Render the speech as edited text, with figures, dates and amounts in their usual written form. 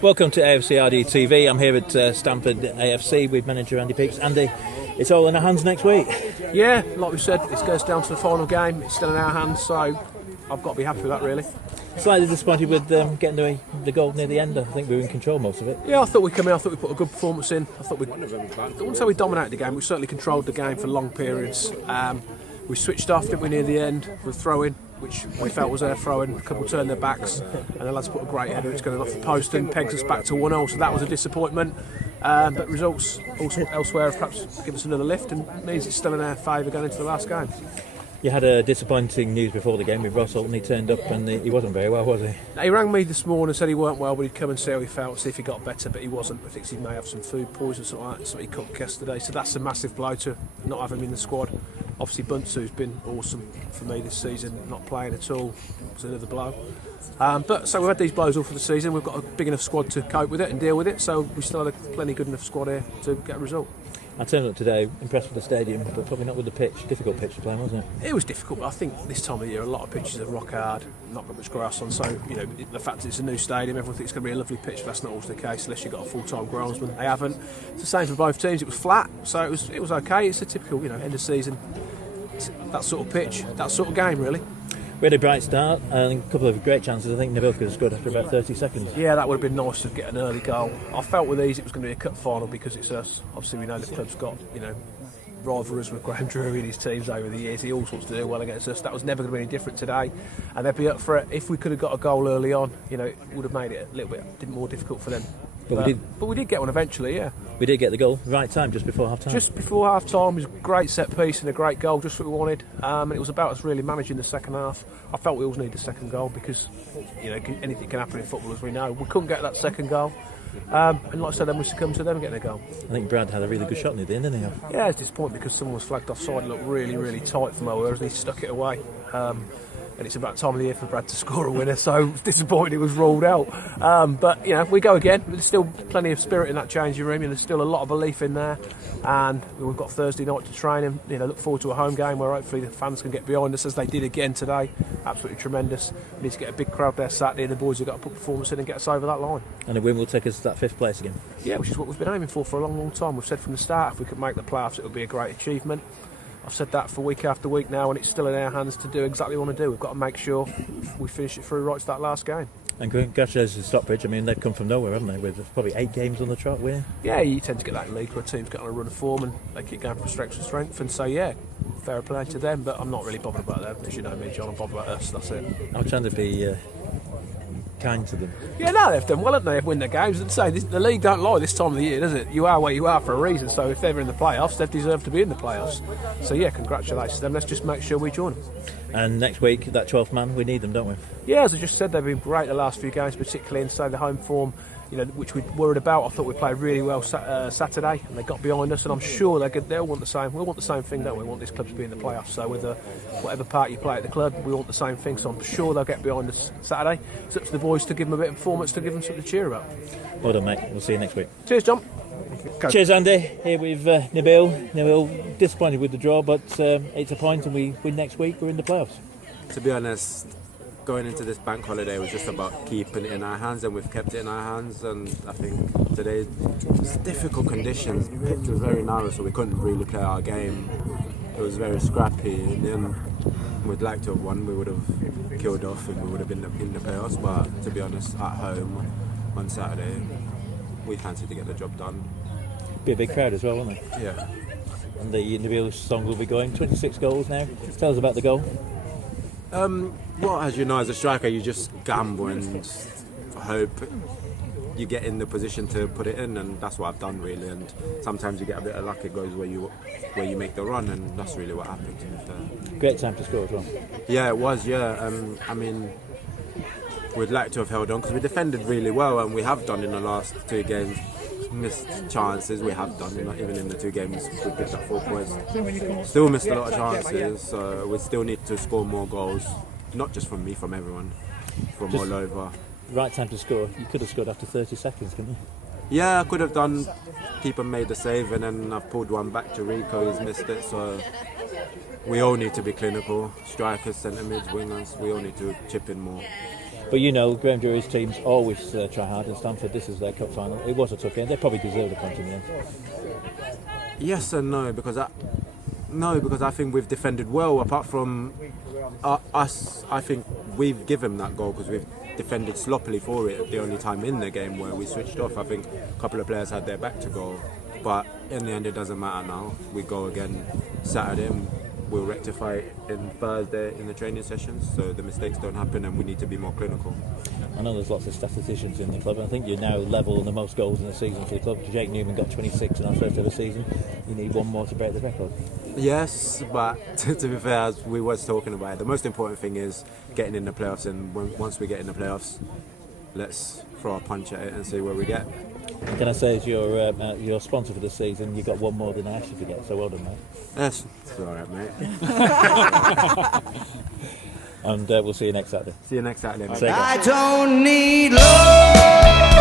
Welcome to AFCRDTV. I'm here at Stamford AFC with manager Andy Peaks. Andy, it's all in our hands next week. Yeah, like we said, it goes down to the final game. It's still in our hands, so I've got to be happy with that, really. Slightly disappointed with getting the goal near the end. I think we were in control most of it. Yeah, I thought we came in. I thought we put a good performance in. I wouldn't say we dominated the game. We certainly controlled the game for long periods. We switched off, didn't we, near the end with throw-in, which we felt was their throw-in. A couple turned their backs, and the lads put a great header. It's going off the post and pegs us back to 1-0, so that was a disappointment. But results also elsewhere have perhaps give us another lift, and means it's still in our favour going into the last game. You had a disappointing news before the game with Ross Alton. He turned up and he wasn't very well, was he? He rang me this morning and said he weren't well, but he'd come and see how he felt, see if he got better, but he wasn't. I think he may have some food poison or something like that, something he cooked yesterday, so that's a massive blow to not have him in the squad. Obviously Bunsu's been awesome for me this season, not playing at all, it's another blow. But so we've had these blows all for the season. We've got a big enough squad to cope with it and deal with it, so we still had a plenty good enough squad here to get a result. I turned up today, impressed with the stadium, but probably not with the pitch. Difficult pitch to play, wasn't it? It was difficult, but I think this time of year a lot of pitches are rock hard, not got much grass on, so you know the fact that it's a new stadium, everyone thinks it's going to be a lovely pitch, but that's not always the case unless you've got a full-time groundsman. They haven't. It's the same for both teams. It was flat, so it was okay. It's a typical end of season, that sort of pitch, that sort of game really. We had a bright start and a couple of great chances. I think Nabil could have scored after about 30 seconds. Yeah, that would have been nice to get an early goal. I felt with these it was going to be a cup final because it's us. Obviously we know the club's got, rivalries with Graham Drury and his teams over the years. He all sorts to do well against us. That was never going to be any different today. And they'd be up for it. If we could have got a goal early on, it would have made it a little bit more difficult for them. But we did get one eventually, yeah. We did get the goal, right time, just before half time. Just before half time, it was a great set piece and a great goal, just what we wanted. And it was about us really managing the second half. I felt we always needed a second goal because, anything can happen in football, as we know. We couldn't get that second goal. And like I said, then we succumbed to them getting a goal. I think Brad had a really good shot near the end, didn't he? Yeah, it's disappointing because someone was flagged offside. It looked really, really tight from ours, and he stuck it away. And it's about time of the year for Brad to score a winner, so it's disappointing it was ruled out. But we go again. There's still plenty of spirit in that changing room, and there's still a lot of belief in there. And we've got Thursday night to train, and look forward to a home game where hopefully the fans can get behind us as they did again today. Absolutely tremendous. We need to get a big crowd there Saturday, and the boys have got to put performance in and get us over that line. And a win will take us to that 5th place again. Yeah, which is what we've been aiming for a long, long time. We've said from the start if we could make the playoffs, it would be a great achievement. I've said that for week after week now, and it's still in our hands to do exactly what we want to do. We've got to make sure we finish it through right to that last game. And congratulations to Stockbridge. I mean, they've come from nowhere, haven't they? With probably 8 games on the trot winning. Yeah, you tend to get that in league where teams get on a run of form and they keep going from strength to strength. And so, yeah, fair play to them, but I'm not really bothered about them. As you know me, John, I'm bothered about us, that's it. I'm trying to be kind to them. Yeah, no, they've done well, haven't they? They've won their games. And say the league don't lie this time of the year, does it? You are where you are for a reason. So if they're in the playoffs, they deserve to be in the playoffs. So yeah, congratulations to them. Let's just make sure we join them. And next week, that 12th man, we need them, don't we? Yeah, as I just said, they've been great the last few games, particularly in say the home form. Which we worried about. I thought we played really well Saturday, and they got behind us. And I'm sure they'll want the same. We want the same thing, don't we? We want this club to be in the playoffs. So with whatever part you play at the club, we want the same thing. So I'm sure they'll get behind us Saturday. It's up to the boys to give them a bit of performance, to give them something to cheer about. Well done, mate. We'll see you next week. Cheers, John. Cheers, Andy. Here with Nabil. Nabil, disappointed with the draw, but it's a point, and we win next week. We're in the playoffs. To be honest, going into this bank holiday was just about keeping it in our hands, and we've kept it in our hands. And I think today was difficult conditions. The pitch was very narrow, so we couldn't really play our game. It was very scrappy. In the end, we'd like to have won. We would have killed off, and we would have been in the playoffs. But to be honest, at home on Saturday, we fancied to get the job done. Be a big crowd as well, won't it? Yeah. And the Nabil song will be going. 26 goals now. Tell us about the goal. Well, as you know, as a striker, you just gamble and hope. you get in the position to put it in, and that's what I've done really. And sometimes you get a bit of luck; it goes where you make the run, and that's really what happened. Great time to score as well. Yeah, it was. Yeah, I mean, we'd like to have held on because we defended really well, and we have done in the last 2 games. Missed chances, we have done. Even in the 2 games, we picked up 4 points. Still missed a lot of chances. So we still need to score more goals, not just from me, from everyone, from Just all over. Right time to score. You could have scored after 30 seconds, couldn't you? Yeah, I could have done. Keeper made the save, and then I've pulled one back to Rico. He's missed it. So we all need to be clinical. Strikers, centre mids, wingers. We all need to chip in more. But you know, Graham Drury's teams always try hard in Stamford. This is their cup final. It was a tough game. They probably deserved a point in the end. Yes and no, because I think we've defended well. Apart from us, I think we've given that goal because we've defended sloppily for it. The only time in the game where we switched off, I think a couple of players had their back to goal. But in the end, it doesn't matter now. We go again Saturday. And we'll rectify it in Thursday in the training sessions, so the mistakes don't happen, and we need to be more clinical. I know there's lots of statisticians in the club, and I think you're now level on the most goals in the season for the club. Jake Newman got 26 in our first ever season. You need one more to break the record. Yes, but to be fair, as we was talking about, the most important thing is getting in the playoffs, and once we get in the playoffs, let's throw a punch at it and see where we get. Can I say, as your sponsor for the season, you got one more than I asked you to get, so well done, mate. Yes, it's all right, mate. And we'll see you next Saturday. See you next Saturday, mate. Say I don't need love.